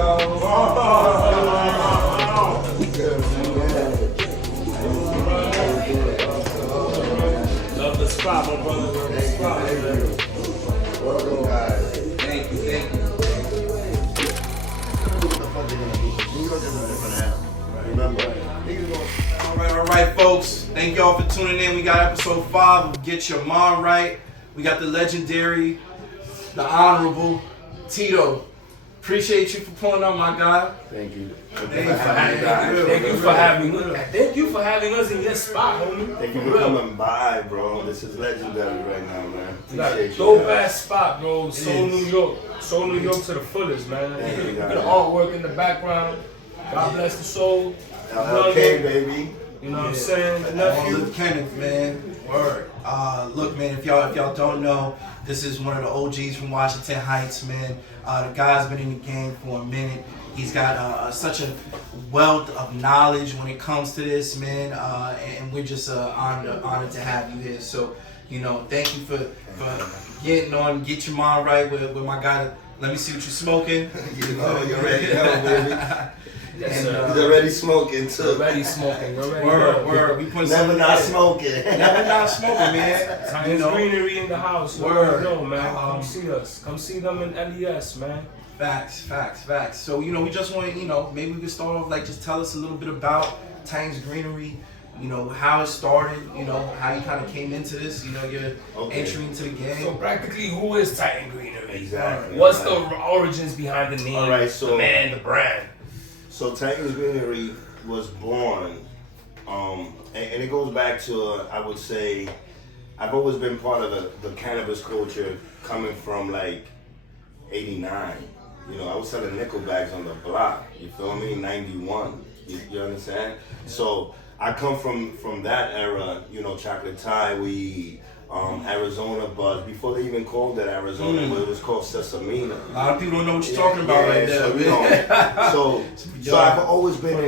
Love the spot, my brother. Love the spot, man. Welcome, guys. Thank you. Remember. All right, folks. Thank y'all for tuning in. We got episode 5 of Get Your Mind Right. We got the legendary, the honorable Tito. Appreciate you for pulling up, my guy. Thank you. Thank you for having us in your spot, homie. Thank you for coming by, bro. This is legendary right now, man. You got a Appreciate dope you. ass spot, bro. Soul New York. Soul New York to the fullest, man. Thank you, Look at guys. the artwork in the background. God bless the soul. Okay, baby. You know what I'm saying? The Nephew nephew. Kenneth, man. Word. Look, man, if y'all don't know, this is one of the OGs from Washington Heights, man. The guy's been in the game for a minute. He's got such a wealth of knowledge when it comes to this, man. And we're just honored to have you here. So, you know, thank you for getting on, Get Your Mind Right with my guy. Let me see what you're smoking. You know, you already know, baby. Yes, He's sir. already smoking, too. Already smoking. Already Word. We put Never not in. smoking. Never not smoking, man. Titans Greenery in the house. You Word. already know, man. Come see us. Come see them in LES, man. Facts. So, you know, we just want to, you know, maybe we could start off, like, just tell us a little bit about Titans Greenery, you know, how it started, you know, how you kind of came into this, you know, your entry into the game. So practically, who is Titan Greenery? Exactly. What's the origins behind the name, All right, so- the man, the brand? So Titans Greenery was born, and it goes back to, I would say, I've always been part of the cannabis culture coming from like 89. You know, I was selling nickel bags on the block, you feel me, 91, you understand? So I come from that era, you know, chocolate tie, weed, Arizona buzz. Before they even called it Arizona, it was called Sesamina. A lot of people don't know what you're talking about right there. So, you know, so I've always been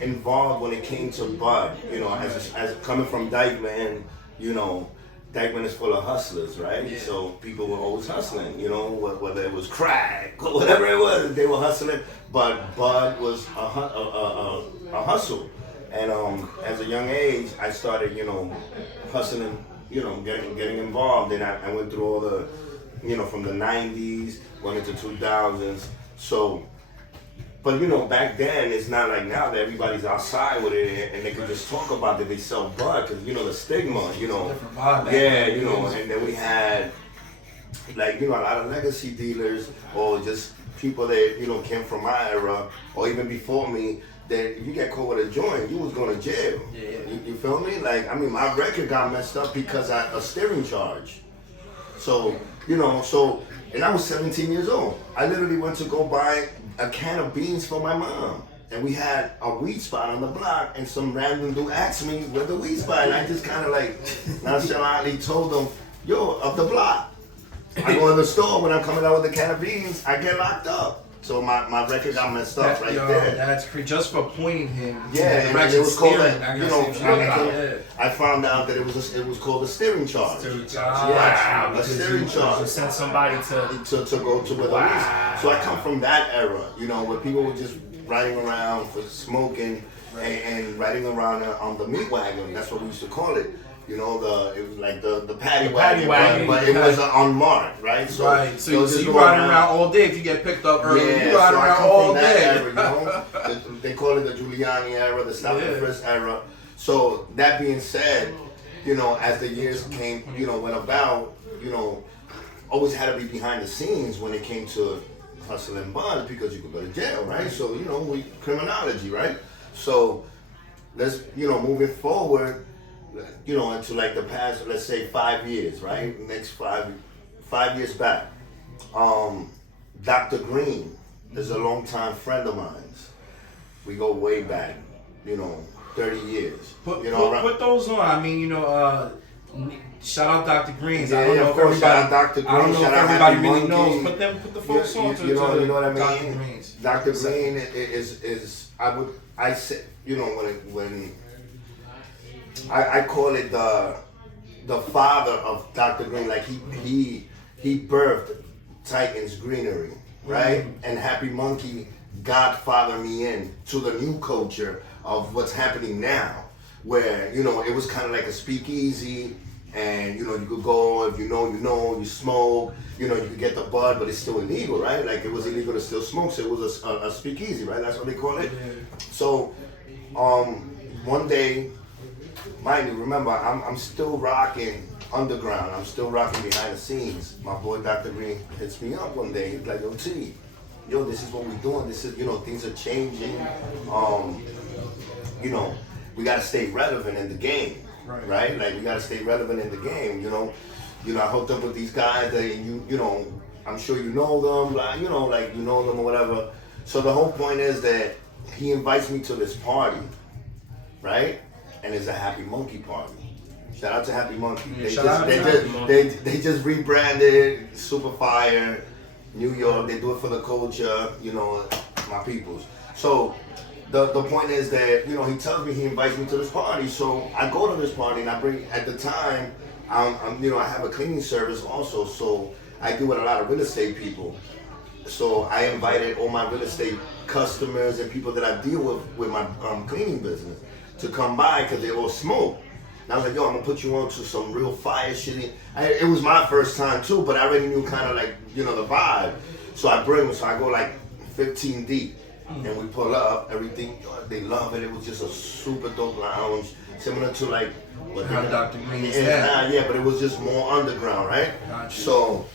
involved when it came to bud. You know, as coming from Dyckman, you know, Dyckman is full of hustlers, right? Yeah. So people were always hustling. You know, whether it was crack or whatever it was, they were hustling. But bud was a hustle. And as a young age, I started, you know, hustling. You know, getting involved, and I went through all the, you know, from the 90s, went into 2000s. So, but you know, back then, it's not like now that everybody's outside with it and they can just talk about it. They sell bud, because, you know, the stigma, you know. Different vibe back Yeah, then. you know, and then we had, like, you know, a lot of legacy dealers or just people that, you know, came from my era or even before me, that if you get caught with a joint, you was going to jail. Yeah. You feel me? Like, I mean, my record got messed up because I a steering charge. So, you know, and I was 17 years old. I literally went to go buy a can of beans for my mom. And we had a weed spot on the block, and some random dude asked me where the weed spot, and I just kind of like nonchalantly told them, yo, up the block. I go in the store, when I'm coming out with the can of beans, I get locked up. So my record got messed up right there. That's crazy. Just for pointing him. Yeah, to the and it was called steering, that. I You guess know, what you're talking about. I found out that it was called a steering charge. Wow, a steering You charge sent somebody to to go to where the weed. So I come from that era, you know, where people were just riding around for smoking and riding around on the meat wagon. That's what we used to call it. You know, it was like the paddy wagon, but it was unmarked, right? So you riding around all day if you get picked up early. Yeah, you riding so I around come all from that day. era, you know? They call it the Giuliani era, the Stop and Frisk era. So that being said, you know, as the years came, you know, went about, you know, always had to be behind the scenes when it came to hustling buzz because you could go to jail, right? So, you know, criminology, right? So let's, you know, moving forward, you know, into like the past, let's say 5 years, right? Next 5 years back. Dr. Green is a longtime friend of mine. We go way back, you know, 30 years. Put those those on. I mean, you know, shout out Dr. Greens. I Yeah, don't know of if course, everybody, shout out Dr. I don't Green, know shout if out everybody Happy really Monkey. knows. Put the folks on to you know what I Dr. mean? Greens. Dr. Green is I say, you know, when I call it the father of Dr. Green, like he birthed Titans Greenery, right? And Happy Monkey godfather me in to the new culture of what's happening now, where, you know, it was kind of like a speakeasy, and, you know, you could go, if you know, you smoke, you know, you could get the bud, but it's still illegal, right? Like, it was illegal to still smoke, so it was a speakeasy, right? That's what they call it. So, one day, mind you, remember, I'm still rocking underground. I'm still rocking behind the scenes. My boy Dr. Green hits me up one day. He's like, yo, T, yo, this is what we're doing. This is, you know, things are changing. You know, we got to stay relevant in the game, right? Like, we got to stay relevant in the game, you know. You know, I hooked up with these guys that, you know, I'm sure you know them, like, you know, like, you know them or whatever. So the whole point is that he invites me to this party, right? And it's a Happy Monkey party. Shout out to Happy Monkey. They just rebranded, super fire, New York. They do it for the culture, you know, my peoples. So the point is that, you know, he tells me, he invites me to this party. So I go to this party and I bring, at the time, you know, I have a cleaning service also. So I deal with a lot of real estate people. So I invited all my real estate customers and people that I deal with my cleaning business to come by because they all smoke. And I was like, yo, I'm gonna put you on to some real fire shit. It was my first time too, but I already knew kind of like, you know, the vibe. So I go like 15 deep, and we pull up, everything, they love it. It was just a super dope lounge, similar to like what Dr. Green is yeah, but it was just more underground, right? Gotcha. So,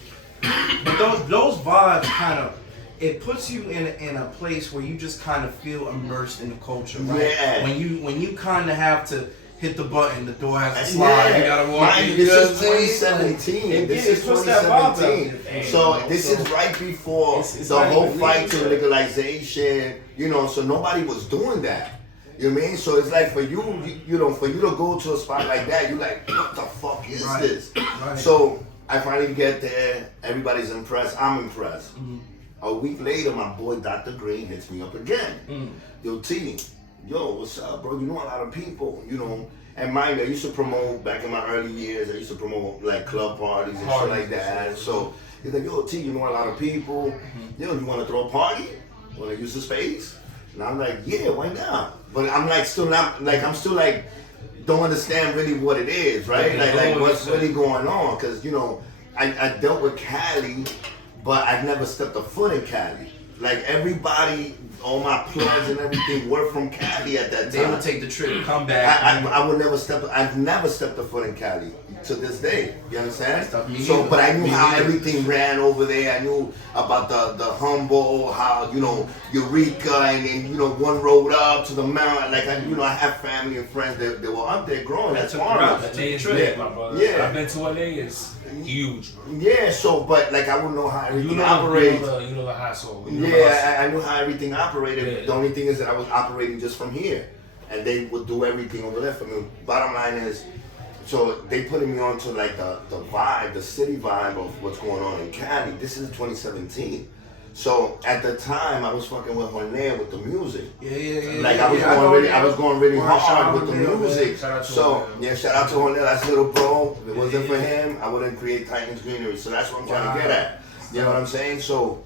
but those vibes kind of, it puts you in a place where you just kind of feel immersed in the culture, right? Yeah. When you kind of have to hit the button, the door has to slide. Yeah. You gotta walk in. This is 2017. This is 2017. So this is right before the whole fight to legalization. You know, so nobody was doing that. You know what I mean? So it's like for you, you know, for you to go to a spot like that, you're like, what the fuck is this? Right. So I finally get there. Everybody's impressed. I'm impressed. A week later, my boy Dr. Green hits me up again. Yo, T, yo, what's up, bro? You know a lot of people, you know. And mind you, I used to promote, back in my early years, I used to promote like club parties and shit like that. So he's like, yo, T, you know a lot of people. Yo, you want to throw a party? Want to use the space? And I'm like, yeah, why not? But I'm like, don't understand really what it is, right? Like what's really going on? Because, you know, I dealt with Cali, but I've never stepped a foot in Cali. Like everybody, all my plugs and everything were from Cali at that time. They would take the trip, come back. I've never stepped a foot in Cali to this day. You understand? So, but I knew how everything ran over there. I knew about the Humboldt, how, you know, Eureka, and you know, one road up to the mountain. Like I have family and friends that were up there growing. That's LA is big, my brother. Yeah. I've been to LA. It's huge, bro. Yeah. So, but like I wouldn't know how everything operates. You know the hassle. I knew how everything operated. Yeah. The only thing is that I was operating just from here, and they would do everything over there for me. Bottom line is, so they putting me on to like the vibe, the city vibe of what's going on in Cali. This is 2017. So at the time, I was fucking with Hornet with the music. Yeah. Like I was going really hard with the music. Shout out to Hornet. That's little bro. If it wasn't for him, I wouldn't create Titans Greenery. So that's what I'm trying to get at. You know what I'm saying? So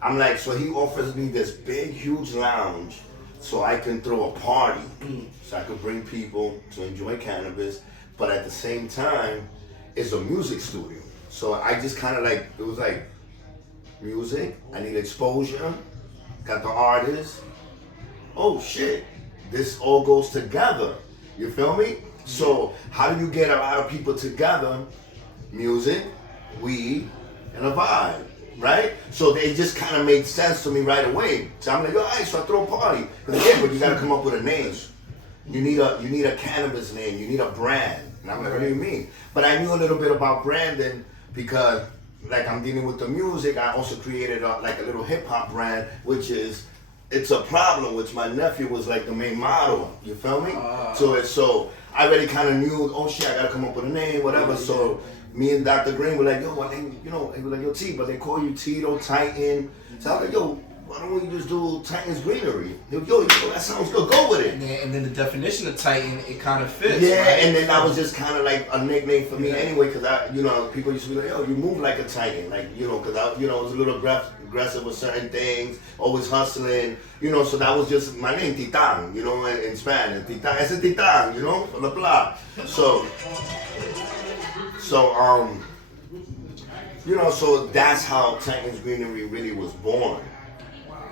I'm like, so he offers me this big, huge lounge so I can throw a party. So I could bring people to enjoy cannabis, but at the same time, it's a music studio. So I just kind of like, it was like, music, I need exposure, got the artist. Oh shit, this all goes together. You feel me? So how do you get a lot of people together? Music, weed, and a vibe, right? So they just kind of made sense to me right away. So I'm like, all right, so I throw a party. But you gotta come up with a name. You need a cannabis name. You need a brand. And I'm like, what do you mean? But I knew a little bit about branding because, like, I'm dealing with the music. I also created a little hip hop brand, which is It's a Problem, which my nephew was like the main model. You feel me? So I already kind of knew. Oh shit, I gotta come up with a name, whatever. So me and Dr. Green were like, yo, what name? You know, he was like, yo, T, but they call you Tito Titan. So I was like, yo, why don't we just do Titans Greenery? Yo, that sounds good. Go with it. And then the definition of Titan, it kind of fits. Yeah, right? and then that was just kind of like a nickname for me anyway, because people used to be like, yo, you move like a Titan, like, because I was a little aggressive with certain things, always hustling, so that was just my name, Titan, in Spanish, Titan, ese Titan, for the block. So that's how Titans Greenery really was born.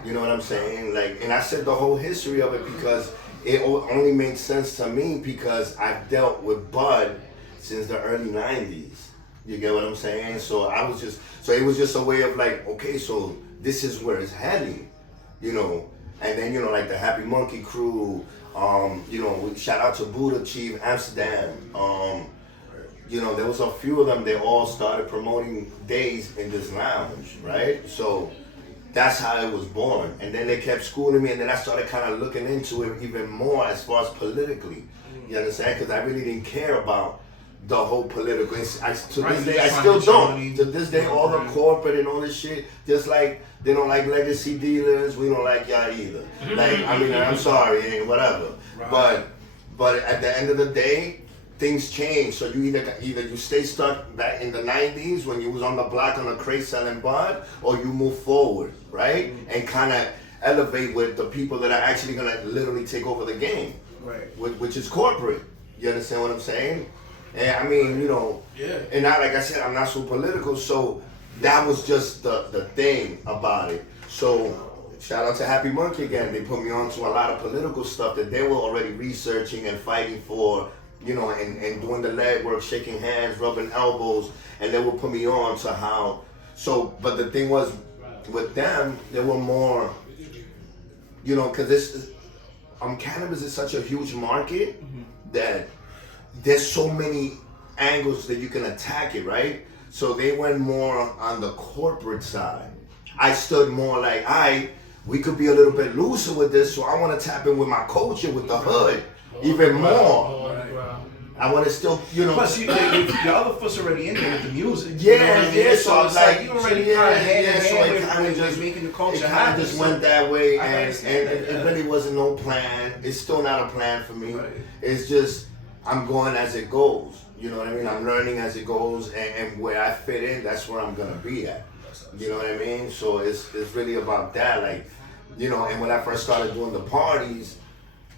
You know what I'm saying? Like, and I said the whole history of it because it only made sense to me because I've dealt with bud since the early 90s. You get what I'm saying? So it was just a way of like, okay, so this is where it's heading, and then, like the Happy Monkey crew, shout out to Buddha Chief, Amsterdam, there was a few of them, they all started promoting days in this lounge, right? So that's how it was born. And then they kept schooling me, and then I started kind of looking into it even more as far as politically. You understand? Because I really didn't care about the whole political. To this day, I still don't. To this day, all the corporate and all this shit, just like they don't like legacy dealers, we don't like y'all either. Like, I'm sorry, whatever. Right. But at the end of the day, things change. So you either you stay stuck back in the 90s when you was on the block on a crate selling bud, or you move forward, right? And kind of elevate with the people that are actually going to literally take over the game, right? Which is corporate. You understand what I'm saying? And and now, like I said, I'm not so political, so that was just the thing about it. So shout out to Happy Monkey again. They put me on to a lot of political stuff that they were already researching and fighting for, and doing the leg work, shaking hands, rubbing elbows, and they would put me on to how. So, but the thing was, with them, they were more, because cannabis is such a huge market that there's so many angles that you can attack it, right? So they went more on the corporate side. I stood more like, we could be a little bit looser with this, so I want to tap in with my culture, with the hood, even more. I want to still, Plus, your other foot's already in there with the music. Yeah. So it's like you already kind of hand in so hand it kind of with making the culture It kind of just went that way, and it really wasn't no plan. It's still not a plan for me. Right. It's just I'm going as it goes. You know what I mean? I'm learning as it goes, and where I fit in, that's where I'm gonna be at. You know what I mean? So it's really about that, like, And when I first started doing the parties,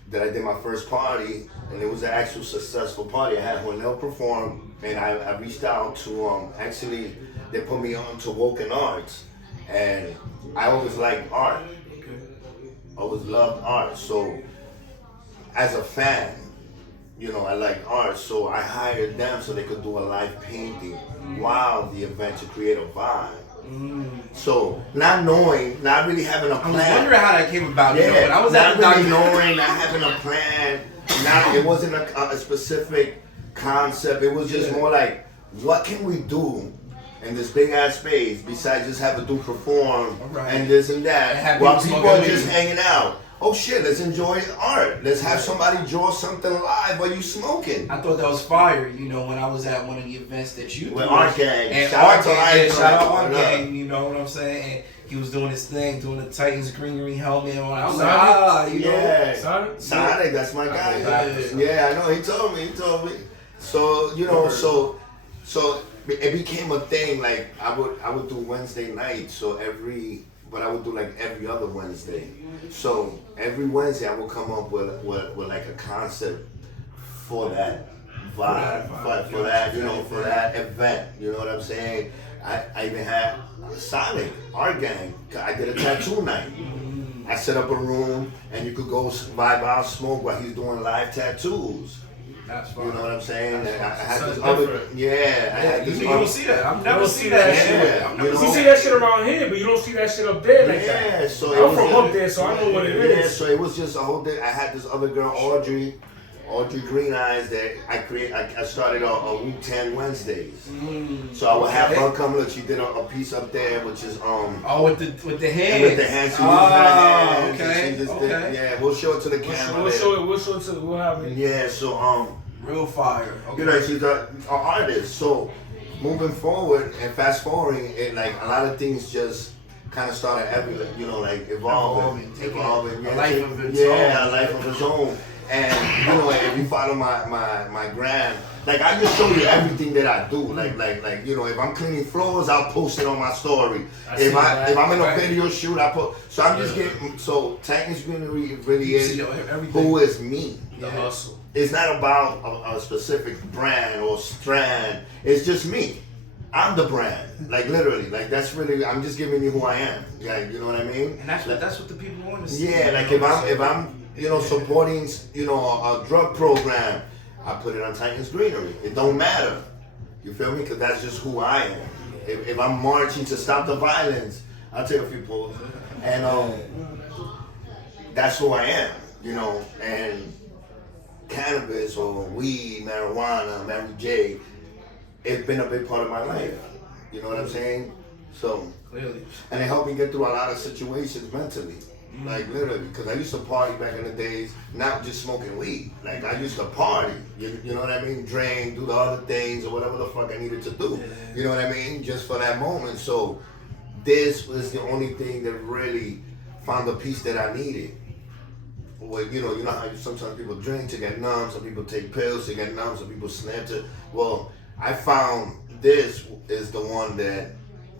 that I did my first party, and it was an actual successful party. I had Hornell perform, and I reached out to actually they put me on to Woken Arts, and I always liked art. Always loved art. So as a fan, I like art, so I hired them so they could do a live painting while the event to create a vibe. So not really having a plan. I was wondering how that came about. Yeah, when I was not at the really knowing, not having a plan. It wasn't a specific concept. It was just more like, what can we do in this big ass space besides just have a dude perform and this and that while people are just hanging out? Oh shit, let's enjoy art. Let's have somebody draw something live while you smoking. I thought that was fire, when I was at one of the events that you with Art Gang. And shout out Art Gang, you know what I'm saying? And he was doing his thing, doing the Titans Greenery helmet on. I was like, Sonic, that's my guy. Yeah, I know, he told me. So, so it became a thing, like I would do Wednesday night, but I would do like every other Wednesday. So every Wednesday I would come up with like a concept for that vibe, for that event. You know what I'm saying? I even had Sonic, Art Gang. I did a tattoo night. I set up a room and you could go vibe out, smoke while he's doing live tattoos. That's fine. You know what I'm saying? I had this You don't see that. I've never seen that shit. You see that shit around here, but you don't see that shit up there like that. Yeah, so I'm from up there, so I know what it is. Yeah, so it was just a whole thing. I had this other girl, Audrey Green Eyes, that I started a Wu-Tang Wednesdays. So I would have her come look. She did a piece up there, which is with the hands. With the hands. She used her hands. Okay. She just did, yeah, we'll show it to the camera. We'll have it. Yeah, so real fire. Okay. She's an artist. So moving forward and fast forwarding, it like a lot of things just kind of started like evolving. A life of its a life of its own. And you know, if you follow my gram, like I just show you everything that I do. Like you know, if I'm cleaning floors, I'll post it on my story. If I'm in a video shoot, I put. So I'm just getting. So Titans Greenery really is who is me. The hustle. It's not about a specific brand or strand. It's just me. I'm the brand. Like literally. Like that's really. I'm just giving you who I am. Like you know what I mean. And that's what the people want to see. Yeah. Like if I'm you know supporting you know a drug program, I put it on Titans Greenery. It don't matter. You feel me? Because that's just who I am. If I'm marching to stop the violence, I'll take a few poses. And that's who I am. You know and. Cannabis or weed, marijuana, Mary J, it's been a big part of my life. You know what I'm saying? So, clearly. And it helped me get through a lot of situations mentally. Like literally, because I used to party back in the days, not just smoking weed. Like I used to party, you know what I mean? Drink, do the other things or whatever the fuck I needed to do. You know what I mean? Just for that moment. So this was the only thing that really found the peace that I needed. Well, you know how sometimes people drink to get numb, some people take pills to get numb, some people snap to. Well, I found this is the one that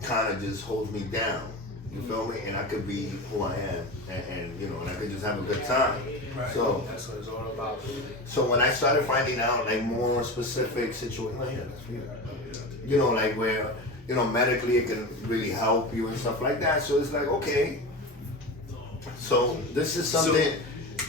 kind of just holds me down. You feel me? And I could be who I am, and you know, and I could just have a good time. Right. So That's what it's all about. So when I started finding out like more specific situations, you know, like where you know medically it can really help you and stuff like that. So it's like okay. So this is something.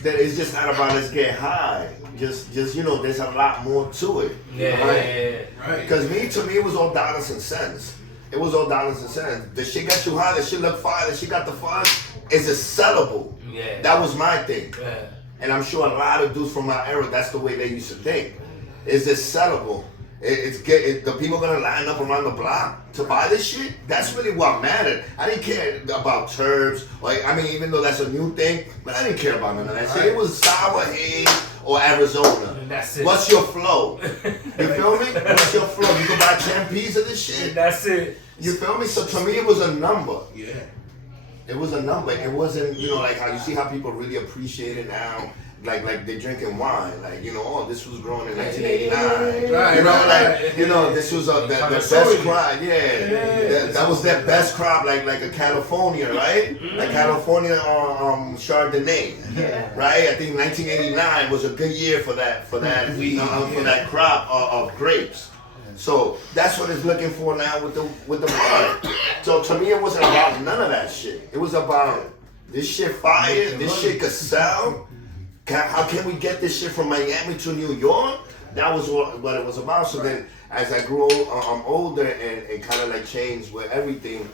That it's just not about let's get high. Just you know, there's a lot more to it. Right. Because to me, it was all dollars and cents. It was all dollars and cents. The shit got you high. The shit look fire. The shit got the fun. It's just sellable. Yeah. That was my thing. Yeah. And I'm sure a lot of dudes from my era, that's the way they used to think. It's just sellable. The people gonna line up around the block to buy this shit. That's really what mattered. I didn't care about turbs, even though that's a new thing, but I didn't care about none of that shit. It was sour haze or Arizona. And that's it. What's your flow? You feel me? What's your flow? You can buy 10 pieces of this shit. And that's it. You feel me? So to me, it was a number. Yeah. It was a number. It wasn't, like how you see how people really appreciate it now. Like they're drinking wine, this was grown in 1989. Right, this was the best crop. That was their best crop, like a California, right? Mm-hmm. Like California Chardonnay, right? I think 1989 was a good year for that for that crop of grapes. So that's what it's looking for now with the bud. So to me, it wasn't about none of that shit. It was about this shit fire, this shit could sell. How can we get this shit from Miami to New York? That was what it was about. So then, as I grew older and kind of like changed with everything,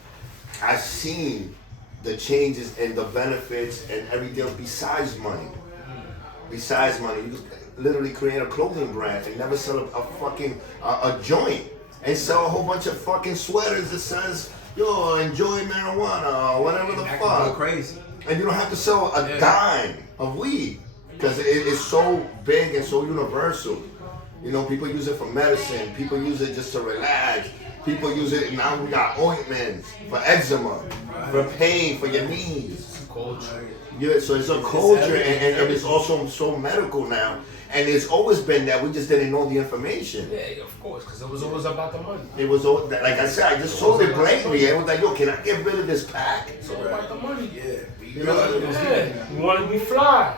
I seen the changes and the benefits and everything else besides money. Besides money, you could literally create a clothing brand and never sell a fucking a joint and sell a whole bunch of fucking sweaters that says, "Yo, enjoy marijuana" or whatever the fuck. Go crazy. And you don't have to sell a dime of weed. Because it's so big and so universal. People use it for medicine. People use it just to relax. People use it, now we got ointments for eczema, for pain, for your knees. Culture. Yeah, so it's a culture and it's also so medical now. And it's always been that, we just didn't know the information. Yeah, of course, because it was always about the money. It was, like I said, I just told it blatantly. It was like, yo, can I get rid of this pack? It's all about the money. Yeah. You want to be fly.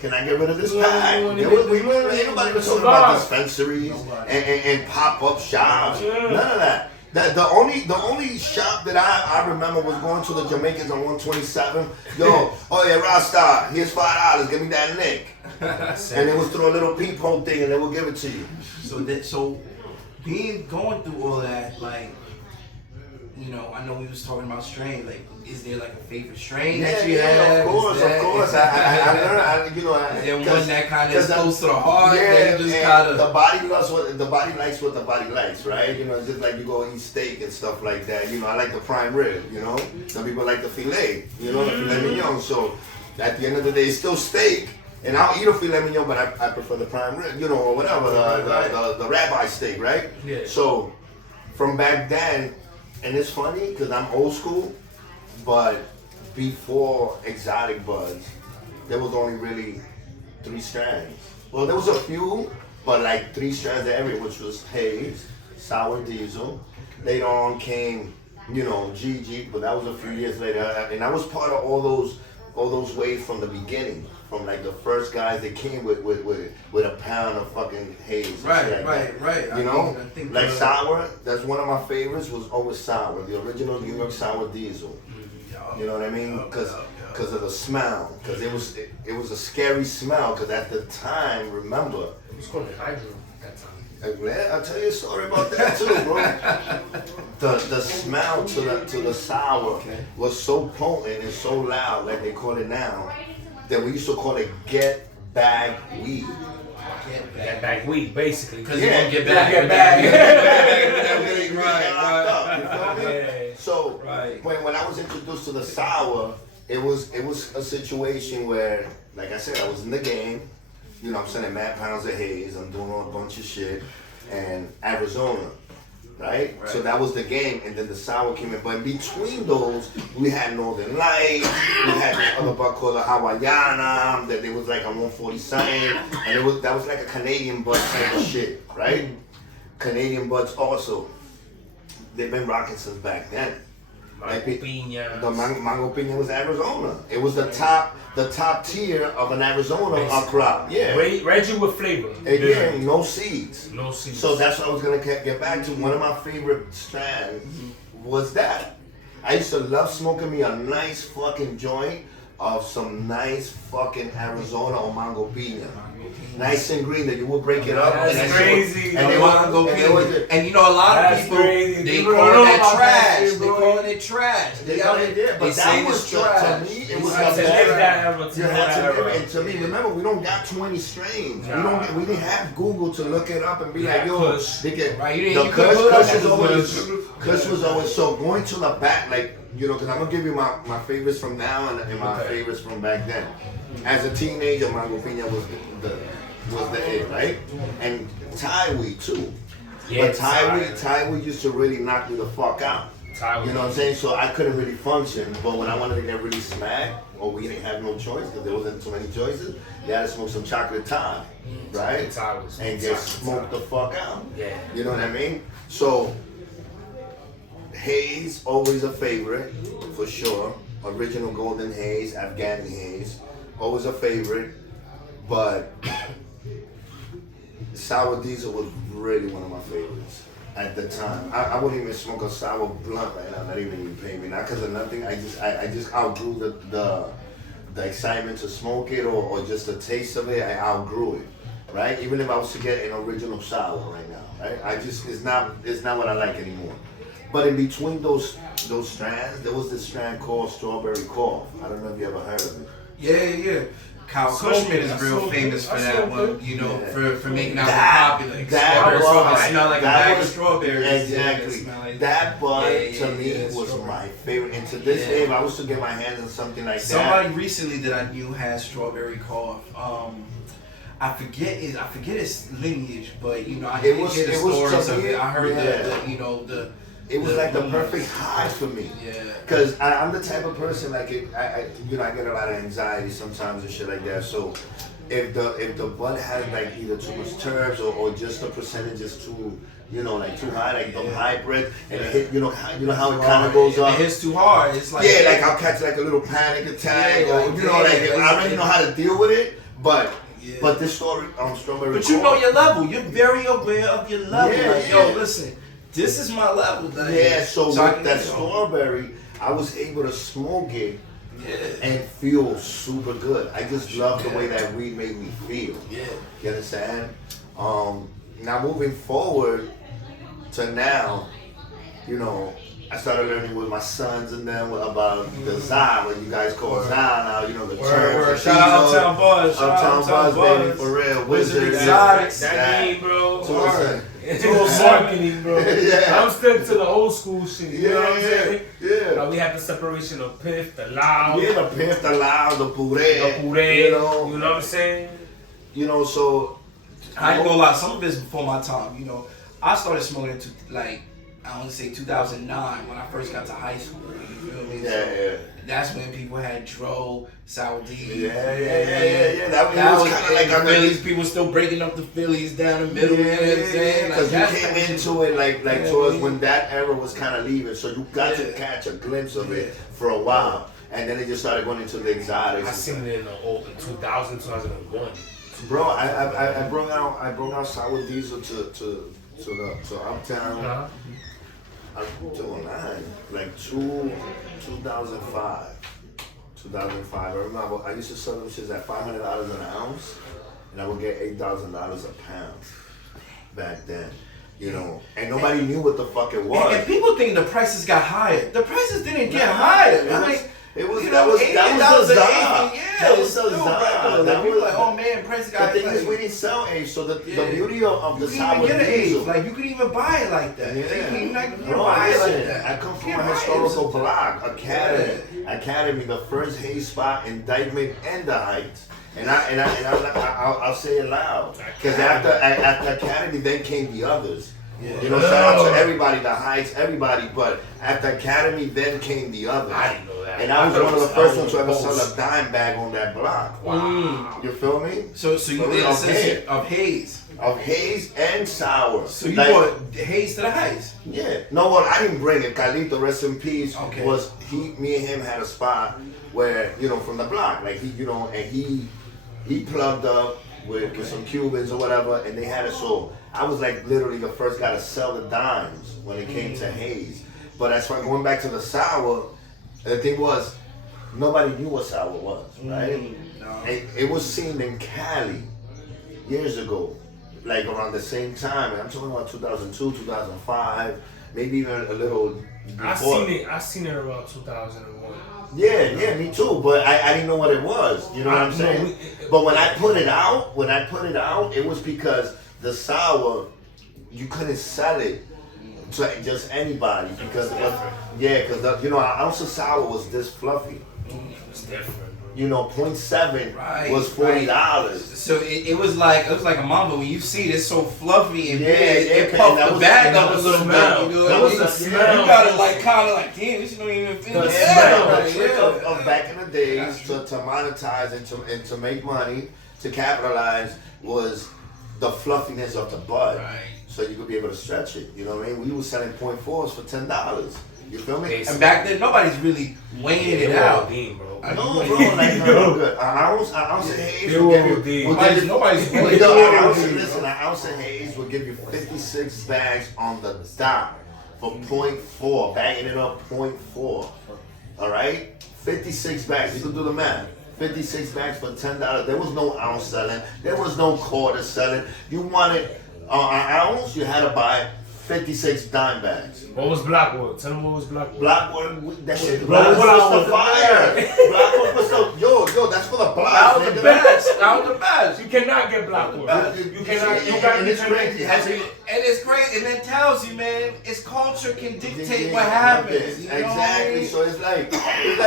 Can I get rid of this pack? Ain't nobody was talking about dispensaries and pop-up shops. None of that. The only shop that I remember was going to the Jamaicans on 127. Yo, oh yeah, Rasta, here's $5. Give me that Nick. And they would throw a little peephole thing and they would give it to you. So going through all that, I know we was talking about strain. Is there a favorite strain that you have? Of course. I learned. Is there one that kind of is close to the heart? Yeah, just kind of. The body likes what the body likes, right? It's just like you go eat steak and stuff like that. I like the prime rib. Some people like the filet. The filet mignon. So at the end of the day, it's still steak. And I'll eat a filet mignon, but I prefer the prime rib. Or whatever the rabbi steak, right? Yeah. So from back then. And it's funny because I'm old school. But before exotic buds, there was only really 3 strands. Well, there was a few, but like 3 strands of every, which was haze, sour diesel. Later on came, GG, but that was a few years later, and I was part of all those waves from the beginning, from like the first guys that came with a pound of fucking haze. Right. I think like sour. That's one of my favorites. Was always sour, the original New York sour diesel. You know what I mean? Because of the smell. Because it was a scary smell. Because at the time, remember, It was called hydro at that time. Man, I'll tell you a story about that too, bro. The smell to the sour was so potent and so loud, like they call it now, that we used to call it get bag weed. Get back weed, basically. Because you won't get back. Right. So when I was introduced to the sour, it was a situation where, like I said, I was in the game. I'm sending mad pounds of haze. I'm doing a bunch of shit, and Arizona, right? So that was the game, and then the sour came in. But in between those, we had Northern Lights. We had this other bud called the Hawaiiana that it was like a 140 something, and that was like a Canadian bud type of shit, right? Canadian buds also. They've been rocking since back then. Mango piña. The mango piña was Arizona. It was the top tier of an Arizona crop. Yeah. Reggie with flavor. Again, no seeds. No seeds. So that's what I was gonna get back to. One of my favorite strands was that. I used to love smoking me a nice fucking joint of some nice fucking Arizona or mango piña. Nice and green that you would break it up. That's crazy. And a lot of people, they call it trash. They call it trash. They say it's trash. To me, it was and to me, remember, we don't got 20 strains. We didn't have Google to look it up and be like, yo, they get Kush was always so going to the back, like, because I'm gonna give you my favorites from now and my favorites from back then. As a teenager, mango piña was the it, right? And Thai weed too. Yeah, but Thai weed used to really knock me the fuck out. You know what I'm saying? So I couldn't really function. But when I wanted to get really smacked, or we didn't have no choice because there wasn't too many choices, you had to smoke some chocolate Thai, right? And get smoked the fuck out. Yeah. You know what I mean? So haze, always a favorite, for sure. Original golden haze, Afghani haze, always a favorite. But sour diesel was really one of my favorites at the time. I wouldn't even smoke a sour blunt right now, not even pay me. Not because of nothing. I just outgrew the excitement to smoke it or just the taste of it. I outgrew it, right? Even if I was to get an original sour right now, right? it's not what I like anymore. But in between those strands, there was this strand called Strawberry Cough. I don't know if you ever heard of it. Yeah. Kyle Cushman is real famous for that one, for making that popular. That bud smell like a bag of strawberries. Exactly. That bud to me was my favorite. And to this day, if I was to get my hands on something like that. Somebody recently that I knew had Strawberry Cough. I forget its lineage, but I did hear the stories of it. I heard it was like the perfect high for me. Yeah. Cause I'm the type of person like I get a lot of anxiety sometimes and shit like that. So if the bud has like either too much terps or just the percentage is too like too high, like the hybrid, and it hit how it kind of goes up. If it hits too hard, it's like like I'll catch like a little panic attack, or I already know how to deal with it, but. Yeah. But this story on Strawberry. But you know your level. You're very aware of your level. Yo, listen. This is my level. So with that strawberry, I was able to smoke it and feel super good. I just love the way that weed made me feel. Yeah. You understand? Now moving forward to now, I started learning with my sons and them about the Za, what you guys call Za now, the term. Shout out Uptown Buzz. Uptown Buzz, baby, for real. Wizard Exotics. That name, bro. It's all marketing, bro. Yeah. I'm still to the old school shit. You know what I'm saying? Yeah. We had the separation of Piff, the Loud. Yeah, the Piff, the Loud, the Puree. You know what I'm saying? So. I ain't gonna lie, some of it's before my time. I started smoking I want to say 2009 when I first got to high school. You feel me? Yeah. That's when people had Dro, Saudi. Yeah. That was kind of like the Phillies. People still breaking up the Phillies down the middle. You know what I'm saying? Because you came into it like towards when that era was kind of leaving, so you got to catch a glimpse of it for a while, and then it just started going into the exotics. I seen it in 2000, 2001. Bro, I brought out Sour Diesel to Uptown. Uh-huh. I to 09, like 2005. 2005. I remember I used to sell them shits at $500 an ounce, and I would get $8,000 a pound back then. You know, and nobody knew what the fuck it was. And people think the prices got higher. The prices didn't get higher. That was the $80 czar. Yeah, That was still the czar. regular. That People was like, oh man, prices got the thing is, we didn't sell age, so the beauty of the Sour you could even get an Diesel. age. Like you could even buy it like that. Yeah. You can Bro, buy it listen, like that. I come from a historical block, Academy, the first haze spot in Dyckman and the Heights. And I'll say it loud. Because after Academy, then came the others. Yeah. You know, shout out to everybody, the Heights, everybody. But after Academy, then came the others. I didn't know that. And I was one of the first ones to ever sell a dime bag on that block. Wow. You feel me? So you did a session of haze. Of haze and sour. So you brought haze to the heights. Yeah. No, well, I didn't bring it. Carlito, rest in peace, Okay. was me and him had a spot where, you know, from the block, like he plugged up with some Cubans or whatever, and they had it. So I was like literally the first guy to sell the dimes when it came to haze. But as far going back to the sour, the thing was, nobody knew what sour was, right? No. It was seen in Cali years ago, like around the same time. And I'm talking about 2002, 2005, maybe even a little before. I seen it around 2001. Yeah, me too. But I didn't know what it was. You know what I'm saying? But when I put it out, it was because the sour, you couldn't sell it to just anybody because because you know, an ounce of sour was this fluffy. It's different. You know, 0.7 was $40. So it was like a mamba. When you see it, it's so fluffy and big, it and puffed that the was- bag and up that a was little the bit. smell. You know That what I was mean? the smell. You gotta like kind of like, damn, this don't even fit. The Yeah, smell, the right, trick yeah. of back in the days to monetize and to make money, to capitalize, was the fluffiness of the bud. Right. So you could be able to stretch it. You know what I mean? We were selling .4s for $10. You feel me? And back then, nobody's really weighing it out. Bro. No, bro, like no, good. An ounce of haze They will were give you. OD. Nobody's weighing it An out. ounce of haze will give you 56 bags on the dot for .4, bagging it up .4. All right, 56 bags. You can do the math. 56 bags for $10. There was no ounce selling. There was no quarter selling. You wanted an ounce, you had to buy 56 dime bags. What was Blackwood? Tell them what was Blackwood. Blackwood, that shit. Bro, Blackwood was the fire. Blackwood was the yo. That's for the block. That was the best. That was the best. You cannot get Blackwood. You cannot. You got. And it's crazy. And it's great, and it tells you, man, its culture can dictate what happens. You know exactly. what I mean? So it's like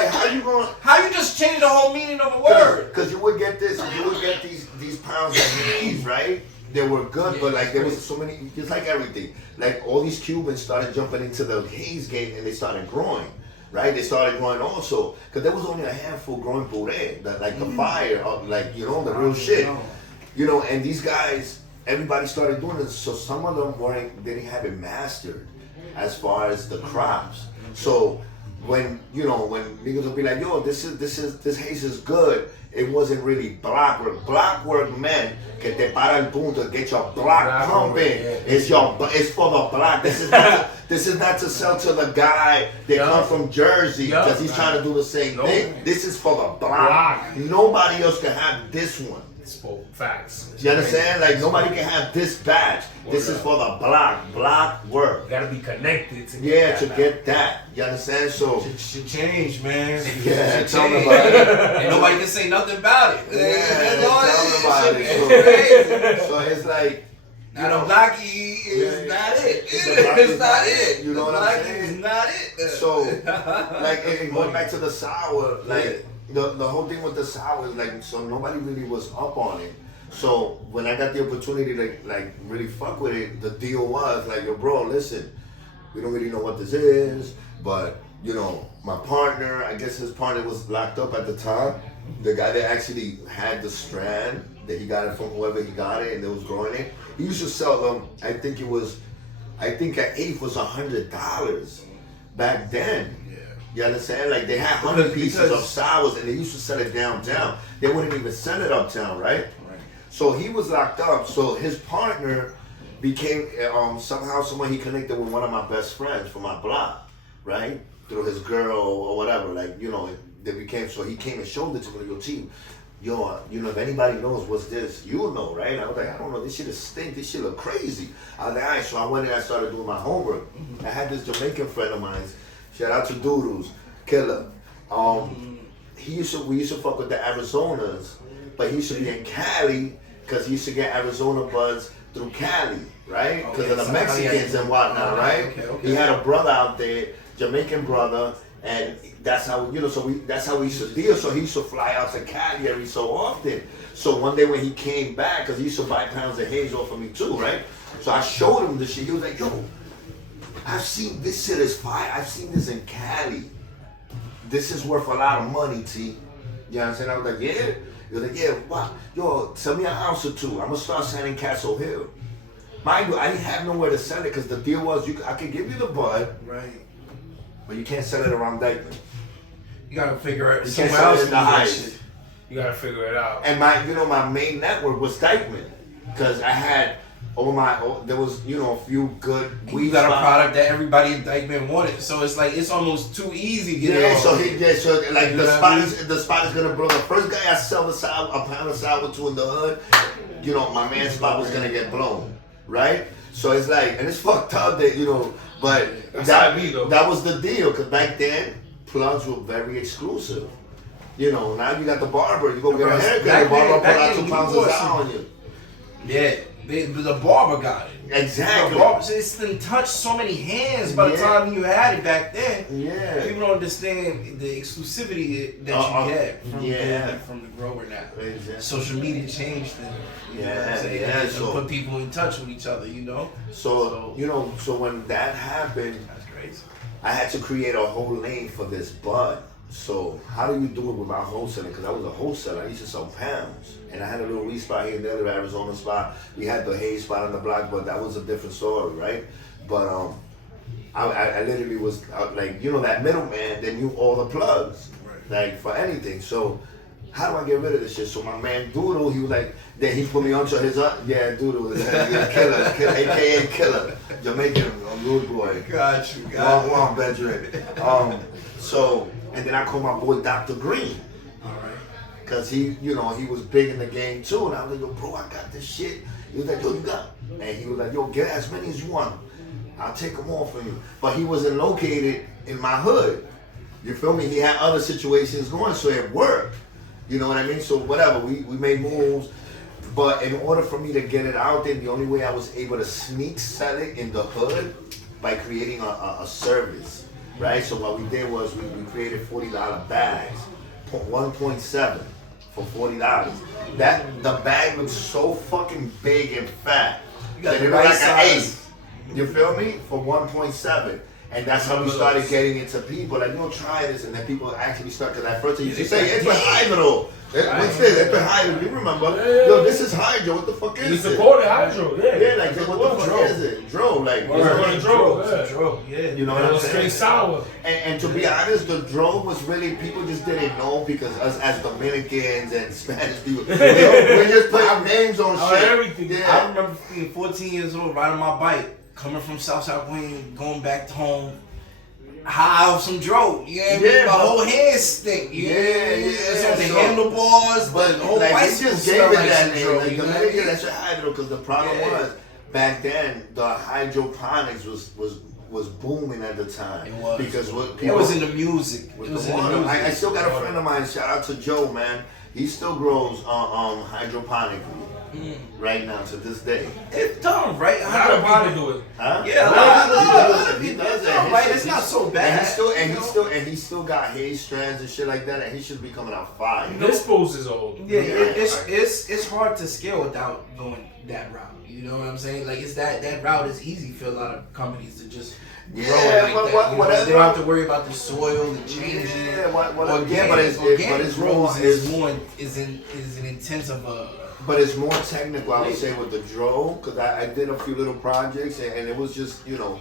how you going? How you just change the whole meaning of a word? Because you would get these pounds of haze, right? They were good, but like there was so many, just like everything. Like all these Cubans started jumping into the haze game and they started growing, right? They started growing also, because there was only a handful growing puree, like the fire, like, you know, the real shit. You know, and these guys, everybody started doing it, so some of them didn't have it mastered as far as the crops. So when niggas will be like, yo, this haze is good, it wasn't really block work. Block work meant que te para el punto, get your block pumping. It's for the block. This is not to sell to the guy that come from Jersey because he's trying to do the same thing. This is for the block. Nobody else can have this one. Facts. You understand? Like nobody can have this batch. This is for the block work. You gotta be connected to get that. You understand? So should change, man. Yeah, tell me about it. And nobody can say nothing about it. Yeah, tell me about it. So it's like, now the blackie is not it. It's not it. You know what I'm saying? It's not it. So, like, and going back to the sour, like, the whole thing with the sour is like, so nobody really was up on it. So when I got the opportunity to like really fuck with it, the deal was like, yo, bro, listen, we don't really know what this is, but you know, my partner, I guess his partner was locked up at the time. The guy that actually had the strand, that he got it from whoever he got it and that was growing it, he used to sell them, I think at eighth was $100 back then. You understand? Like they had 100 pieces of sours and they used to sell it downtown. They wouldn't even sell it uptown, right? So he was locked up. So his partner became somehow someone he connected with one of my best friends from my block, right? Through his girl or whatever. Like, you know, they became, so he came and showed it to me. Yo, team, yo, you know, if anybody knows what's this, you'll know, right? And I was like, I don't know, this shit is stink, this shit look crazy. I was like, all right, so I went and I started doing my homework. I had this Jamaican friend of mine, shout out to Doodles, Killer. We used to fuck with the Arizonas, but he used to be in Cali because he used to get Arizona buds through Cali, right? Because of the Mexicans and whatnot, right? He had a brother out there, Jamaican brother, and that's how, you know, that's how we used to deal. So he used to fly out to Cali every so often. So one day when he came back, because he used to buy pounds of haze off of me too, right? So I showed him the shit. He was like, yo, I've seen this shit is fire. I've seen this in Cali. This is worth a lot of money, T. You know what I'm saying? I was like, yeah? He was like, yeah, wow. Yo, sell me an ounce or two. I'm going to start selling Castle Hill. Mind you, I didn't have nowhere to sell it because the deal was I could give you the bud, right, but you can't sell it around Dyckman. You got to figure out you somewhere can't sell else it in the Heights. You got to figure it out. And my main network was Dyckman because I had there was, you know, a few good weed. You got a product that everybody in Dyckman wanted, so it's like it's almost too easy to get it off. So like the spot is gonna blow. The first guy I sell a pound of sour to in the hood, you know, my man's spot was gonna get blown, right? So it's like, and it's fucked up that, you know, but that was the deal, because back then plugs were very exclusive. You know, now you got the barber, you go get a haircut, the barber pull out 2 pounds of sour on you. Yeah. The barber got it. Exactly. It's been touched so many hands by the time you had it back then. Yeah. People don't understand the exclusivity that you get from the grower now. Exactly. Social media changed it. You know what I'm saying? So put people in touch with each other, you know? So you know, so when that happened, that's crazy. I had to create a whole lane for this bud. So how do you do it without wholesaling? Because I was a wholesaler. I used to sell pounds. And I had a little weed spot here and there, the Arizona spot. We had the haze spot on the block, but that was a different story, right? But I literally was like, you know, that middleman that knew all the plugs, like for anything. So how do I get rid of this shit? So my man Doodle, he was like, then he put me onto his, Doodle, killer, aka Killer, Jamaican, rude boy. Got you. One bedroom. So, and then I called my boy Dr. Green. Cause he, you know, he was big in the game too, and I was like, yo, bro, I got this shit. He was like, yo, you got, and he was like, yo, get as many as you want. I'll take them all from you. But he wasn't located in my hood. You feel me? He had other situations going, so it worked. You know what I mean? So whatever, we made moves. But in order for me to get it out there, the only way I was able to sneak sell it in the hood by creating a service, right? So what we did was we created $40 bags, 1.7. for $40. That the bag was so fucking big and fat that it was like an 8. You feel me? For 1.7. And that's how we started getting into people. Like, you know, try this, and then people actually start. Because at first they used to say, it's hydro. What's this? It's hydro. You remember? Yo, this is hydro. What the fuck is it? We supported hydro. Yeah, like what the fuck is it? Dro, like Dro. Yeah. You know what I'm saying? Straight sour. And to be honest, the Dro was really, people just didn't know, because us as Dominicans and Spanish people, we just put our names on shit. Everything. Yeah. I remember being 14 years old, riding my bike, coming from Southside Wayne, going back home, high off some dro. You know what I mean? My whole hand stink. It's on the handlebars, but the whole like, bicycle just gave smell it like that some name. dro. Like, You know what I Dominican, mean? that's your hydro, because the problem was, back then, the hydroponics was booming at the time. It was. Because what It people... was in the music. It was in the music. I still got a friend of mine, shout out to Joe, man. He still grows hydroponically right now to this day. It's dumb, right? A lot of people do it. Huh? Yeah, he does it. Right? It's not so bad. And he still got haze strands and shit like that, and he should be coming out fire. This post is old. Yeah, it's hard to scale without going that route. You know what I'm saying? Like, it's that route is easy for a lot of companies to just grow Yeah, like but that. You know, whatever. they don't have to worry about the soil, the changing. Yeah, Organic, yeah, but organic it's grows more is an intense of a. But it's more technical, I would say, with the dro, because I did a few little projects, and it was just, you know,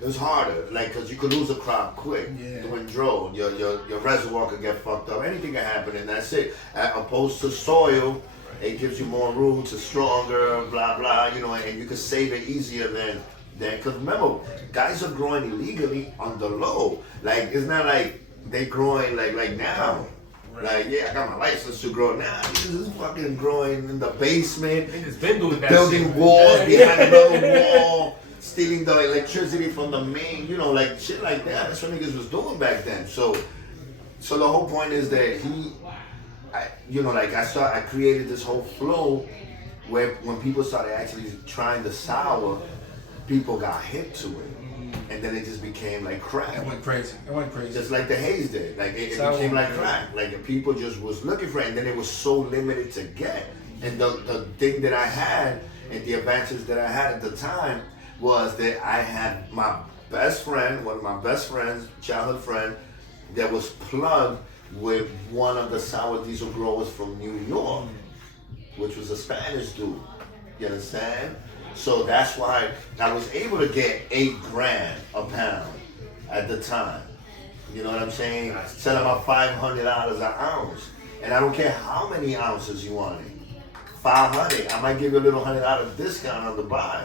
it was harder, like, because you could lose a crop quick doing dro. Your reservoir could get fucked up, anything can happen, and that's it. Opposed to soil, it gives you more roots, it's stronger, blah, blah, you know, and you can save it easier than, because remember, guys are growing illegally on the low. Like, it's not like they growing like now. Like, yeah, I got my license to grow. Nah, this is fucking growing in the basement. Niggas been doing that building shit. walls behind another wall, stealing the electricity from the main, you know, like shit like that. That's what niggas was doing back then. So the whole point is that I created this whole flow where when people started actually trying the sour, people got hip to it. And then it just became like crack. It went crazy. Just like the haze did. Like it became like crack. Like the people just was looking for it, and then it was so limited to get. And the thing that I had and the advantage that I had at the time was that I had my best friend, one of my best friends, childhood friend, that was plugged with one of the sour diesel growers from New York, which was a Spanish dude. You understand? So that's why I was able to get $8,000 a pound at the time. You know what I'm saying? Selling about $500 an ounce. And I don't care how many ounces you wanted. 500. I might give you a little $100 discount on the buy.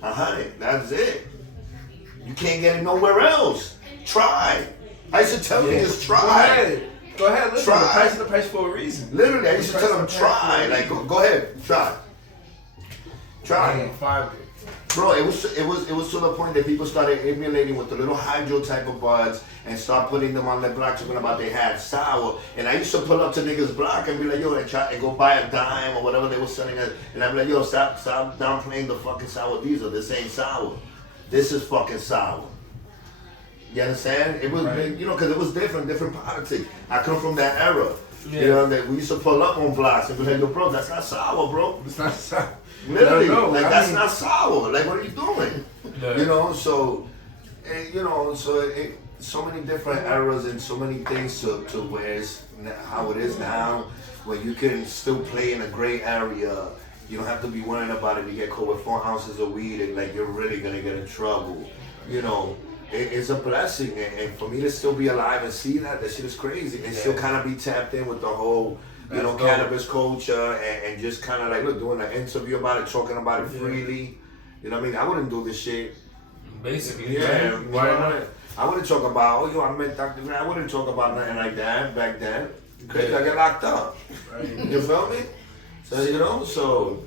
100. That's it. You can't get it nowhere else. Try. I used to tell niggas try. Go ahead. Listen, Try. the price is the price for a reason. Literally, I used to tell them try. Like, go ahead, try. Try. Bro, it was to the point that people started emulating with the little hydro type of buds and start putting them on their block talking about they had sour. And I used to pull up to niggas' block and be like, yo, and go buy a dime or whatever they were selling it. And I'd be like, yo, stop downplaying the fucking sour diesel. This ain't sour. This is fucking sour. You understand? It was, you know, because it was different politics. I come from that era. Yeah. You know, that we used to pull up on blocks and be like, yo, bro, that's not sour, bro. It's not sour. Literally, that's not sour. Like, what are you doing? Yeah. You know, so, and, you know, so many different eras and so many things to where it's how it is now, where you can still play in a gray area. You don't have to be worrying about it. You get caught with 4 ounces of weed and like you're really gonna get in trouble. You know, it's a blessing, and for me to still be alive and see that shit is crazy, and still kind of be tapped in with the whole, you know, cannabis culture, and just kind of like, look, doing an interview about it, talking about it freely. You know what I mean? I wouldn't do this shit. Basically, yeah. Why not? I wouldn't talk about, oh, yo, I met Dr. Grant. I wouldn't talk about nothing like that back then. Because I get locked up. Right. You feel me? So, you know, so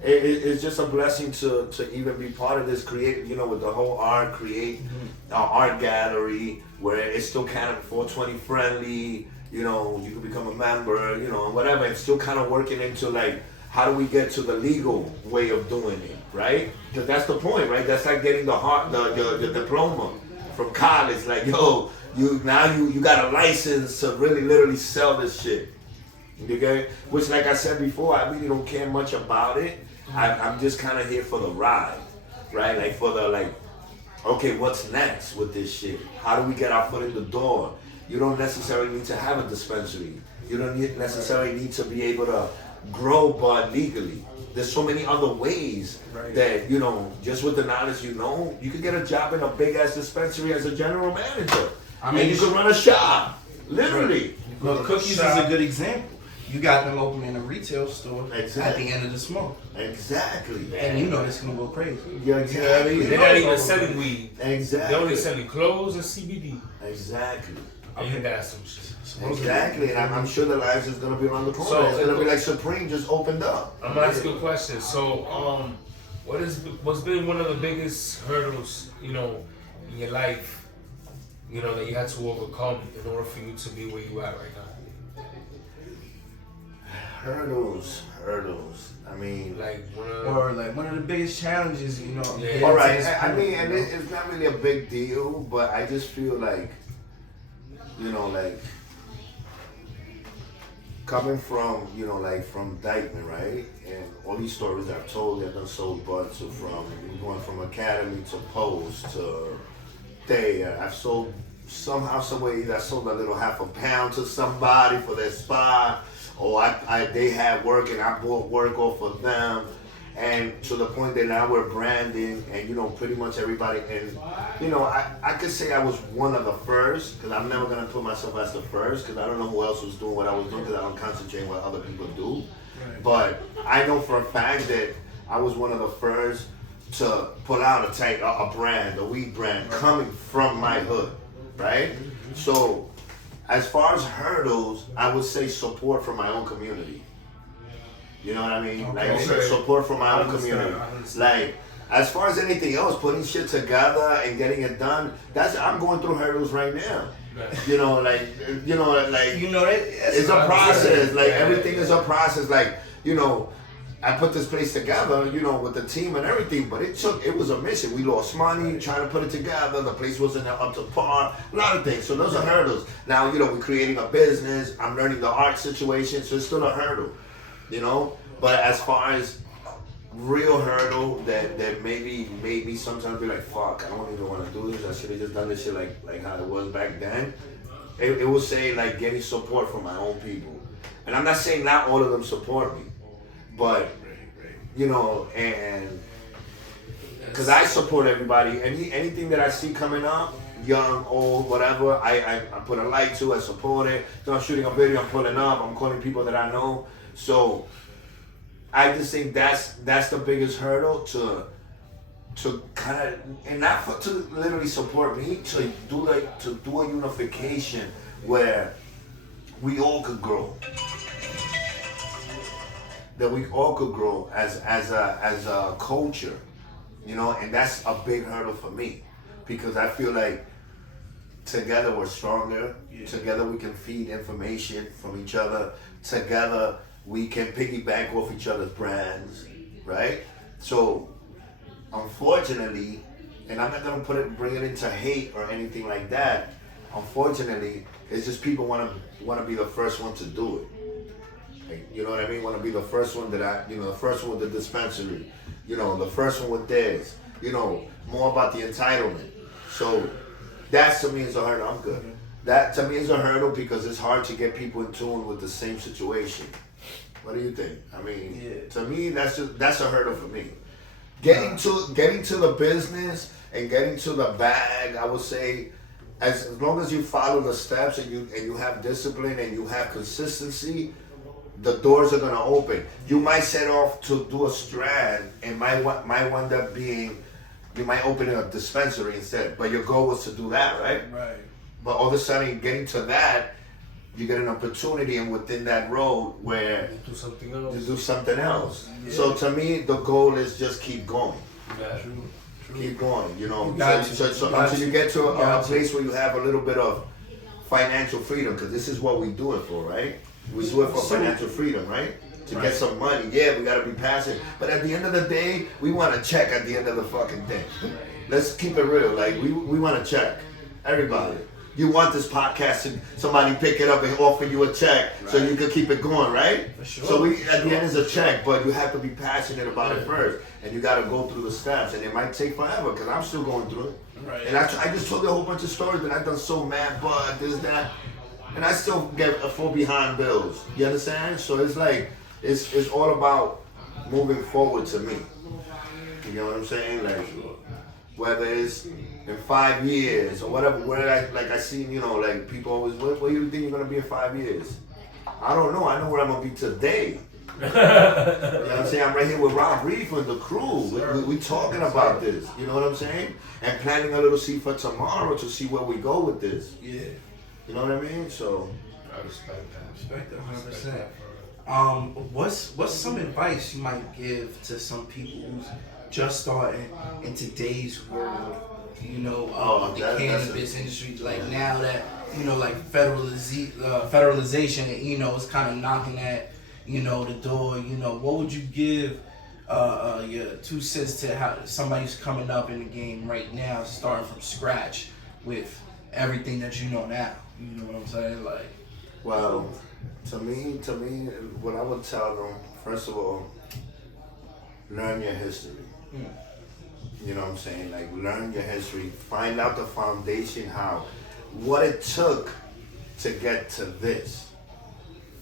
it's just a blessing to even be part of this, create, you know, with the whole art, create an art gallery where it's still kind of 420 friendly, you know, you can become a member, you know, and whatever. It's still kind of working into like, how do we get to the legal way of doing it, right? Because that's the point, right? That's like getting the diploma from college. Like, yo, you got a license to really literally sell this shit. Okay? Which, like I said before, I really don't care much about it. I'm just kind of here for the ride, right? Like for the okay, what's next with this shit? How do we get our foot in the door? You don't necessarily need to have a dispensary. You don't necessarily need to be able to grow bud legally. There's so many other ways that, you know, just with the knowledge you know, you could get a job in a big ass dispensary as a general manager. I mean, and you could run a shop, literally. Well, Cookies is a good example. You got them opening a retail store at the end of the smoke. Exactly. And you know it's gonna go crazy. Yeah, exactly. They're not even selling weed. Exactly. They're only selling clothes and CBD. Exactly. I think that's some shit. Exactly, and I'm sure the lives is gonna be around the corner. So, it's gonna be like Supreme just opened up. I'm gonna ask you a question. So, what's been one of the biggest hurdles, you know, in your life, you know, that you had to overcome in order for you to be where you at right now? Hurdles. I mean, one of the biggest challenges, you know. Yeah. All right. I mean, and it's not really a big deal, but I just feel like, you know, like coming from, you know, like from Dyckman, right? And all these stories I've told, I've done sold buds to from going from Academy to Post to day. I've sold somehow, some way. Either I sold a little half a pound to somebody for their spot, or they had work and I bought work off of them. And to the point that now we're branding, and you know, pretty much everybody. And you know, I could say I was one of the first, because I'm never gonna put myself as the first, because I don't know who else was doing what I was doing, because I don't concentrate on what other people do. Right. But I know for a fact that I was one of the first to put out a brand, a weed brand, coming from my hood, right? So, as far as hurdles, I would say support from my own community. You know what I mean? Okay. Like support from my own community. Like, as far as anything else, putting shit together and getting it done, I'm going through hurdles right now. You know, it's a process. Like everything is a process. Like, you know, I put this place together, you know, with the team and everything, but it was a mission. We lost money trying to put it together. The place wasn't up to par. A lot of things. So those are hurdles. Now, you know, we're creating a business. I'm learning the art situation, so it's still a hurdle. You know, but as far as real hurdle that maybe made me sometimes be like, fuck, I don't even want to do this. I should have just done this shit like how it was back then. It will say like getting support from my own people, and I'm not saying not all of them support me, but you know, and because I support everybody, anything that I see coming up, young, old, whatever, I put a like to, I support it. So I'm shooting a video, I'm pulling up, I'm calling people that I know. So I just think that's the biggest hurdle to kind of, and not to literally support me, to do a unification where we all could grow. That we all could grow as a culture, you know, and that's a big hurdle for me, because I feel like together we're stronger. Yeah. Together we can feed information from each other. Together we can piggyback off each other's brands, right? So, unfortunately, and I'm not gonna bring it into hate or anything like that. Unfortunately, it's just people want to be the first one to do it. Like, you know what I mean? Want to be the first one the first one with the dispensary, you know, the first one with this, you know, more about the entitlement. So, that to me is a hurdle. I'm good. That to me is a hurdle because it's hard to get people in tune with the same situation. What do you think? I mean, to me, that's a hurdle for me. Getting to the business and getting to the bag, I would say, as long as you follow the steps and you have discipline and you have consistency, the doors are gonna open. You might set off to do a strand and might wind up being, you might open a dispensary instead, but your goal was to do that, right? Right. But all of a sudden, getting to that, you get an opportunity, and within that road where you do something else. You do something else. Yeah. So to me, the goal is just keep going. Yeah. True. Keep going. You know, so until you get to a place where you have a little bit of financial freedom, because this is what we do it for, right? We do it for financial freedom, right? To get some money. Yeah, we gotta be passive. But at the end of the day, we want a check at the end of the fucking thing. Let's keep it real. Like we want a check. Everybody. You want this podcast and somebody pick it up and offer you a check so you can keep it going, right? For sure. So at the end is a check, but you have to be passionate about it first, and you got to go through the steps, and it might take forever because I'm still going through it. Right. And I just told you a whole bunch of stories that I've done so mad, but this, that, and I still get fall behind bills. You understand? So it's like it's all about moving forward to me. You know what I'm saying? Like whether it's in 5 years or whatever, I see, you know, like people always, where do you think you're gonna be in 5 years? I don't know. I know where I'm gonna be today. You know what I'm saying? I'm right here with Rob Reef and the crew. We talking about this. You know what I'm saying? And planning a little seed for tomorrow to see where we go with this. Yeah. You know what I mean? So I respect that. Respect that 100%. What's some advice you might give to some people who's just starting in today's world? You know, the cannabis industry, like now that, you know, like federalization, you know, is kind of knocking at, you know, the door. You know, what would you give your 2 cents to how somebody who's coming up in the game right now, starting from scratch with everything that you know now? You know what I'm saying? Like, well, to me, what I would tell them, first of all, learn your history. You know what I'm saying? Like, learn your history, find out the foundation, what it took to get to this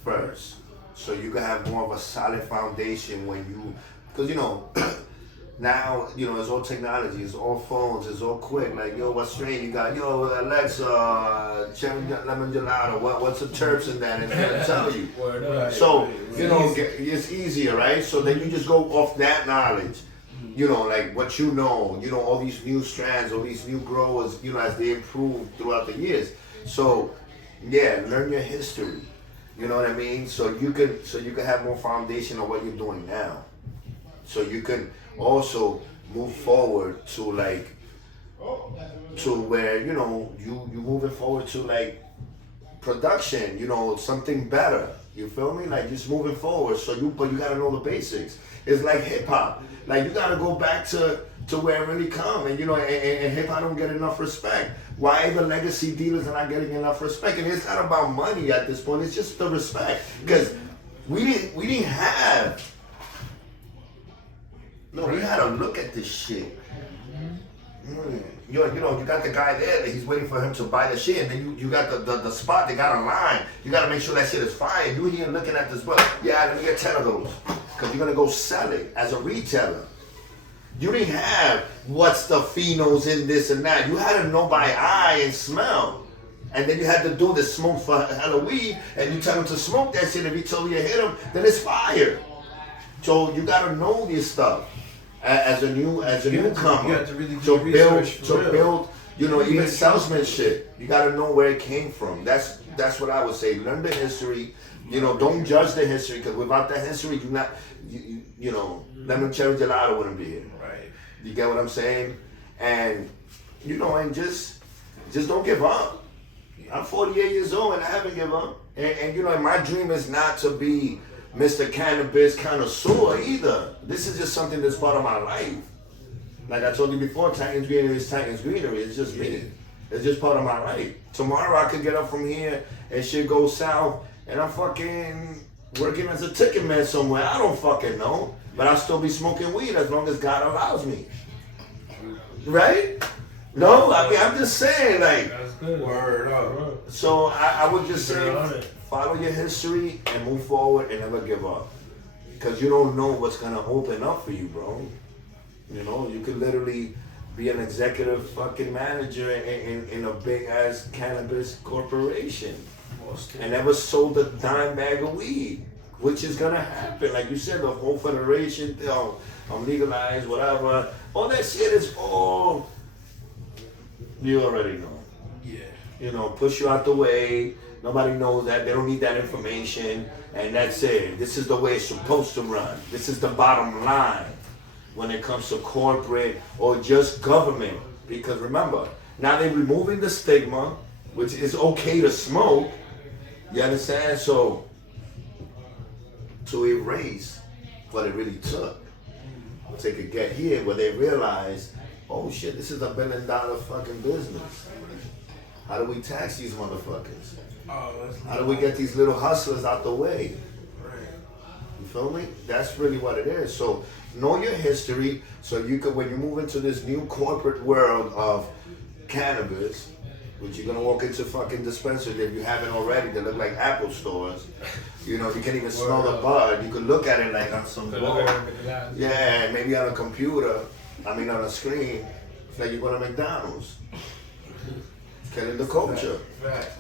first. So you can have more of a solid foundation when you, because you know, now, you know, it's all technology, it's all phones, it's all quick. Like, yo, what strain you got? Yo, Alexa, cherry lemon gelato, what's the terps in that? And it'll tell you. So, you know, it's easier, right? So then you just go off that knowledge. You know, like what you know, all these new strands, all these new growers, you know, as they improve throughout the years. So, yeah, learn your history. You know what I mean? So you can have more foundation on what you're doing now. So you can also move forward to where, you know, you moving forward to like production, you know, something better. You feel me? Like just moving forward. But you gotta know the basics. It's like hip hop. Like you gotta go back to where it really come, and you know, and hip hop don't get enough respect. Why the legacy dealers are not getting enough respect? And it's not about money at this point. It's just the respect, because we didn't have. No, we had to look at this shit. You know, you got the guy there that he's waiting for him to buy the shit, and then you got the spot, they got a line. You got to make sure that shit is fire. You here looking at this book. Yeah, let me get 10 of those. Because you're going to go sell it as a retailer. You didn't have what's the phenos in this and that. You had to know by eye and smell. And then you had to do the smoke for Halloween, and you tell him to smoke that shit. If he told you to hit him, then it's fire. So you got to know this stuff. As a newcomer, you have to really do build, you know, even salesmanship. You got to know where it came from. That's what I would say. Learn the history. You know, don't judge the history, because without the history, you know, lemon cherry gelato wouldn't be here. Right. You get what I'm saying? And you know, and just don't give up. I'm 48 years old and I haven't given up. And you know, my dream is not to be Mr. Cannabis connoisseur either. This is just something that's part of my life. Like I told you before, Titans Greenery is Titans Greenery. It's just me. It's just part of my life. Tomorrow I could get up from here and shit go south, and I'm fucking working as a ticket man somewhere. I don't fucking know. But I'll still be smoking weed as long as God allows me. Right? No, I mean, I'm just saying, like. That's good. Word up. So I would just say, follow your history and move forward and never give up. Because you don't know what's going to open up for you, bro. You know, you could literally be an executive fucking manager in a big ass cannabis corporation and never sold a dime bag of weed, which is going to happen. Like you said, the whole federation, legalized, whatever. All that shit is all, you already know. Yeah. You know, push you out the way. Nobody knows that. They don't need that information. And that's it. This is the way it's supposed to run. This is the bottom line when it comes to corporate or just government. Because remember, now they're removing the stigma, which is okay to smoke. You understand? So, to erase what it really took to could get here, where they realize, oh shit, this is $1 billion fucking business. How do we tax these motherfuckers? How do we get these little hustlers out the way? You feel me? That's really what it is. So know your history, so you could, when you move into this new corporate world of cannabis, which you're gonna walk into fucking dispensaries if you haven't already, they look like Apple stores. You know, you can't even smell the bud. You could look at it like on some board. Yeah, maybe on a computer. I mean, on a screen. It's like you go to McDonald's. Killing the culture.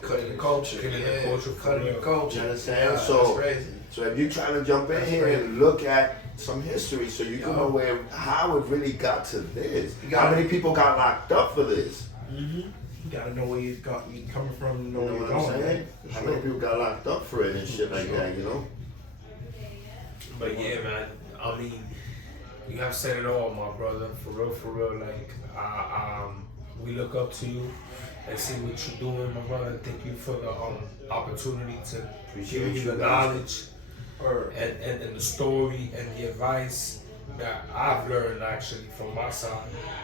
Cutting the culture. Cutting the culture. Cutting the culture. You understand? Yeah, So, that's crazy. so if you're trying to jump in here and look at some history, so you can know how it really got to this. How many people got locked up for this? Mm-hmm. You gotta know where you're coming from, You know where what you're I'm going. saying? How many people got locked up for it and shit like that, you know? But yeah, man, I mean, you have said it all, my brother. For real. Like, we look up to you and see what you're doing, my brother. Thank you for the opportunity to give you the knowledge and the story and the advice that I've learned actually from my side.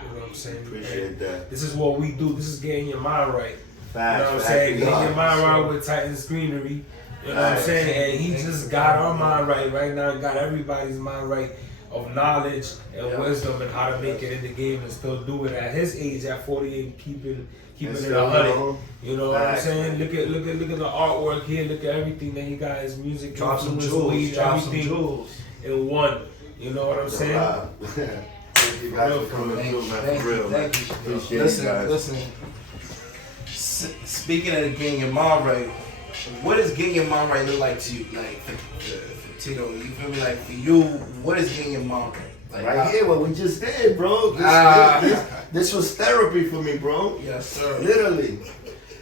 You know what I'm saying? Appreciate that. This is what we do. This is getting your mind right. Facts, you know what I'm saying? Getting your mind right with Titans Greenery. You know what I'm saying? And he just got our mind right now, got everybody's mind right of knowledge and wisdom and how to make it in the game and still do it at his age at 48, keeping it 100. You know what I'm saying? Look at the artwork here. Look at everything that he got. His music, drop some influence, jewels, weed, drop some everything jewels in one. You know what I'm saying? Thank you guys for coming through, man. For real, man. Appreciate you guys. Listen. Speaking of getting your mom right, what does getting your mom right look like to you? Like for Tito, you feel me? Like for you, what is getting your mom right? Like, right here, what we just did, bro. This was therapy for me, bro. Yes, sir. Literally.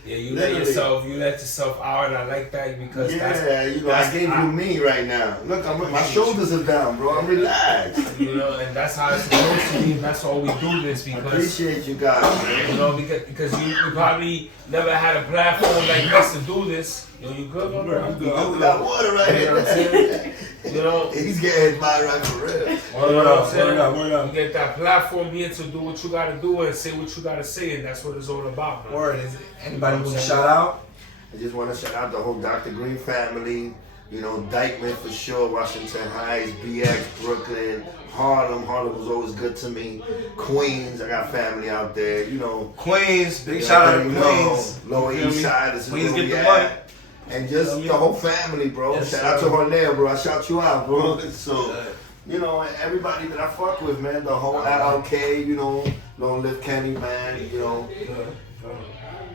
Yeah, you let yourself out, and I like that because I gave you me right now. Look, my shoulders are down, bro. I'm relaxed. You know, and that's how it's supposed to be, and that's why we do this because I appreciate you guys, man. You know, because you probably never had a platform like this to do this. You know, you good, my bro? We got water right here. You know what I'm saying? You know, he's getting by right for real. You know what I'm saying? You get that platform here to do what you gotta do and say what you gotta say, and that's what it's all about, man. Word. Is anybody want to shout out? I just want to shout out the whole Dr. Green family. You know, Dyckman for sure, Washington Heights, BX, Brooklyn, Harlem. Harlem was always good to me. Queens, I got family out there. You know, Queens, big shout out to Queens. Lower East Side, this is Queens where get we the at. money. And just the whole family, bro. Yes, shout out to Hornell, bro. I shout you out, bro. So, you know, everybody that I fuck with, man. The whole LLK, you know, Long Live Kenny, man. You know.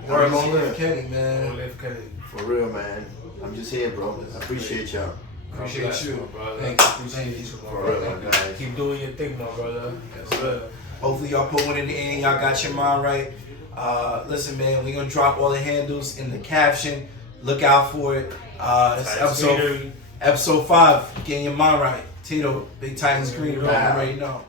Long Live Kenny, man. Long Live Kenny. For real, man. I'm just here, bro. I appreciate y'all. Appreciate you, brother. Thank you. For real, my guys. Keep doing your thing, my brother. Yes, sir. Hopefully y'all put one in the end. Y'all got your mind right. Listen, man, we're gonna drop all the handles in the caption. Look out for it. It's episode 5. Getting your mind right. Tito, Big Titans Greenery. You already know.